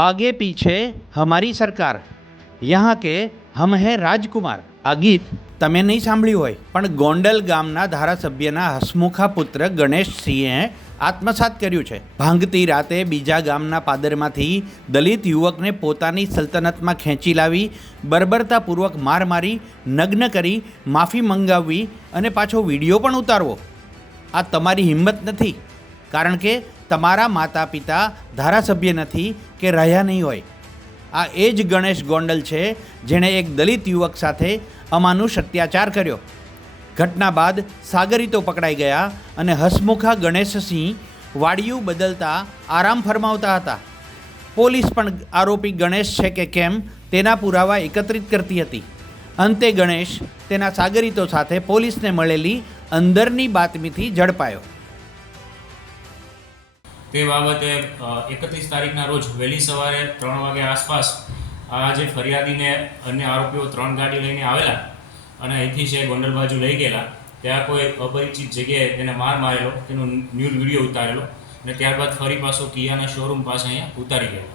आगे पीछे हमारी सरकार, यहाँ के हम है राजकुमार। आ गीत તમે નહીં સાંભળ્યું હોય, પણ ગોંડલ ગામના ધારાસભ્યના હસમુખા પુત્ર ગણેશસિંહે આત્મસાત કર્યું છે। ભાંગતી રાતે બીજા ગામના પાદરમાંથી દલિત યુવકને પોતાની સલ્તનતમાં ખેંચી લાવી બર્બરતાપૂર્વક માર મારી, નગ્ન કરી, માફી મંગાવવી અને પાછો વિડીયો પણ ઉતારવો, આ તમારી હિંમત નથી, કારણ કે તમારા માતા પિતા ધારાસભ્ય નથી કે રહ્યા નહીં હોય। આ એ જ ગણેશ ગોંડલ છે જેણે એક દલિત યુવક સાથે અમાનુષ અત્યાચાર કર્યો। ઘટના બાદ સાગરીતો પકડાઈ ગયા અને હસમુખા ગણેશસિંહ વાડિયું બદલતા આરામ ફરમાવતા હતા। પોલીસ પણ આરોપી ગણેશ છે કે કેમ તેના પુરાવા એકત્રિત કરતી હતી। અંતે ગણેશ તેના સાગરીતો સાથે પોલીસને મળેલી અંદરની બાતમીથી ઝડપાયો। તે બાબતે 31 તારીખના રોજ વહેલી સવારે 3 વાગે આસપાસ આ જે ફરિયાદીને અન્ય આરોપીઓ 3 ગાડી લઈને આવેલા અને અહીંથી છે ગોંડલ બાજુ લઈ ગયેલા। ત્યાં કોઈ અપરિચિત જગ્યાએ તેને માર મારેલો, તેનો ન્યૂડ વિડીયો ઉતારેલો અને ત્યારબાદ ફરી પાછો કિયાના શોરૂમ પાસે અહીંયા ઉતારી ગયેલો।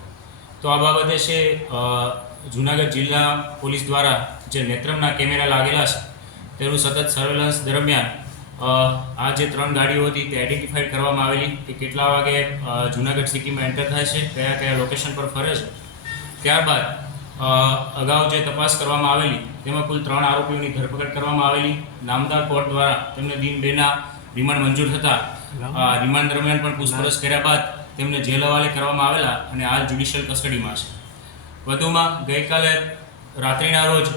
તો આ બાબતે છે જૂનાગઢ જિલ્લા પોલીસ દ્વારા જે નેત્રમના કેમેરા લાગેલા છે તેનું સતત સર્વેલન્સ દરમિયાન આ જે 3 ગાડીઓ હતી તે આઈડેન્ટિફાઈડ કરવામાં આવેલી કે કેટલા વાગે જૂનાગઢ સિટીમાં એન્ટર થાય છે, કયા કયા લોકેશન પર ફરે છે। ત્યારબાદ અગાઉ જે તપાસ કરવામાં આવેલી તેમાં કુલ 3 આરોપીઓની ધરપકડ કરવામાં આવેલી। નામદાર કોર્ટ દ્વારા તેમને દિન 2ના રિમાન્ડ મંજૂર થતાં રિમાન્ડ દરમિયાન પણ પૂછપરછ કર્યા બાદ તેમને જેલ હવાલે કરવામાં આવેલા અને હાલ જ્યુડિશિયલ કસ્ટડીમાં છે। વધુમાં ગઈકાલે રાત્રિના રોજ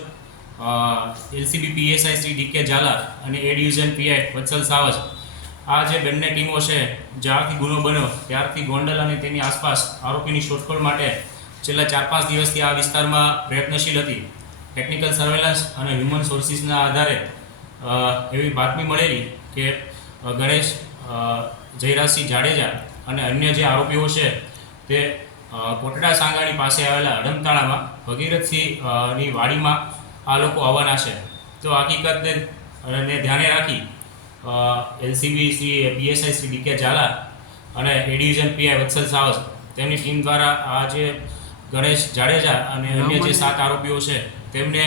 LCB PSI Shri DK Jhala અને એ ડિવિઝન પીઆઈ વત્સલ સાવજ આ જે બંને ટીમો છે જ્યારથી ગુનો બન્યો ત્યારથી ગોંડલ અને તેની આસપાસ આરોપીની શોધખોળ માટે છેલ્લા 4-5 દિવસથી આ વિસ્તારમાં પ્રયત્નશીલ હતી। ટેકનિકલ સર્વેલન્સ અને હ્યુમન સોર્સિસના આધારે એવી બાતમી મળેલી કે ગણેશ જયરાજસિંહ જાડેજા અને અન્ય જે આરોપીઓ છે તે કોટડા સાંગાણી પાસે આવેલા અડમતાણામાં ભગીરથસિંહની વાડીમાં આ લોકો આવવાના છે। તો હકીકતને ધ્યાને રાખી LCB Shri PSI Shri DK Jhala અને એ ડિવિઝન પીઆઈ વત્સલ સાવજ તેમની ટીમ દ્વારા આ જે ગણેશ જાડેજા અને અન્ય જે 7 આરોપીઓ છે તેમને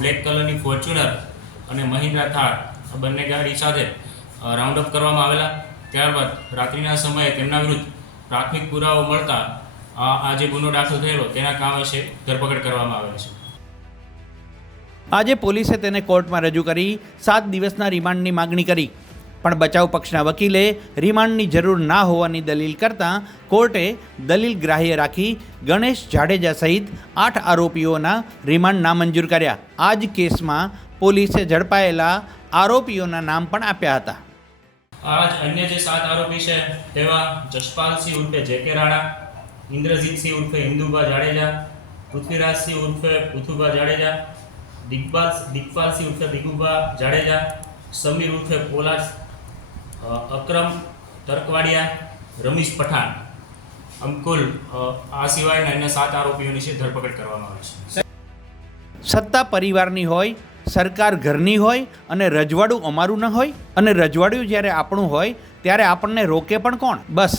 બ્લેક કલરની ફોર્ચ્યુનર અને મહિન્દ્રા થાર બંને ગાડી સાથે રાઉન્ડ અપ કરવામાં આવેલા। ત્યારબાદ રાત્રિના સમયે તેમના વિરુદ્ધ પ્રાથમિક પુરાવો મળતા આ જે ગુનો દાખલ થયેલો તેના કામે છે ધરપકડ કરવામાં આવેલ છે। આજે પોલીસે તેને કોર્ટમાં રજૂ કરી 7 દિવસના રિમાન્ડની માગણી કરી, પણ બચાવ પક્ષના વકીલે રિમાન્ડની જરૂર ના હોવાની દલીલ કરતાં કોર્ટે દલીલ ગ્રાહ્ય રાખી ગણેશ જાડેજા સહિત 8 આરોપીઓના રિમાન્ડ નામંજૂર કર્યા। આ જ કેસમાં પોલીસે ઝડપાયેલા આરોપીઓના નામ પણ આપ્યા હતા। આજ અન્ય જે 7 આરોપી છે તેવા જશપાલસિંહ ઉર્ફે જેકે રાણા, ઇન્દ્રજીતસિંહ ઉર્ફે ઇન્દુબા જાડેજા, પૃથ્વીરાજસિંહ ઉર્ફે પૃથુબા જાડેજા, દિગ્પાલસિંહ ઉર્ફે દિગુબા જાડેજા, સમીર ઉર્ફે પોલાજ, અકરમ તરકવાડિયા, રમીશ પઠાણ, અમકુલ આ સિવાયના અન્ય 7 આરોપીઓની છે ધરપકડ કરવામાં આવી છે। સત્તા પરિવારની હોય, સરકાર ઘરની હોય અને રજવાડું અમારું ન હોય, અને રજવાડું જ્યારે આપણું હોય ત્યારે આપણને રોકે પણ કોણ? બસ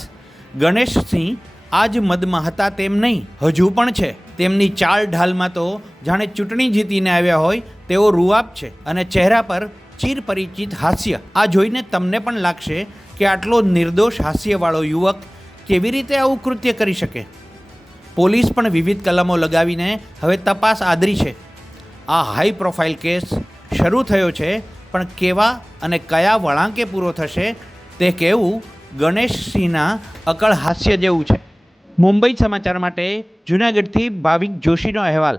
ગણેશસિંહ આજ મદમાં હતા તેમ નહીં, હજુ પણ છે। તેમની ચાલ ઢાલમાં તો જાણે ચૂંટણી જીતીને આવ્યા હોય તેવો રૂઆબ છે અને ચહેરા પર ચીર પરિચિત હાસ્ય। આ જોઈને તમને પણ લાગશે કે આટલો નિર્દોષ હાસ્યવાળો યુવક કેવી રીતે આવું કૃત્ય કરી શકે? પોલીસ પણ વિવિધ કલમો લગાવીને હવે તપાસ આદરી છે। આ હાઈ પ્રોફાઇલ કેસ શરૂ થયો છે, પણ કેવા અને કયા વળાંકે પૂરો થશે તે કહેવું ગણેશસિંહના અકળ હાસ્ય જેવું છે। મુંબઈ સમાચાર માટે જૂનાગઢથી ભાવિક જોશીનો અહેવાલ।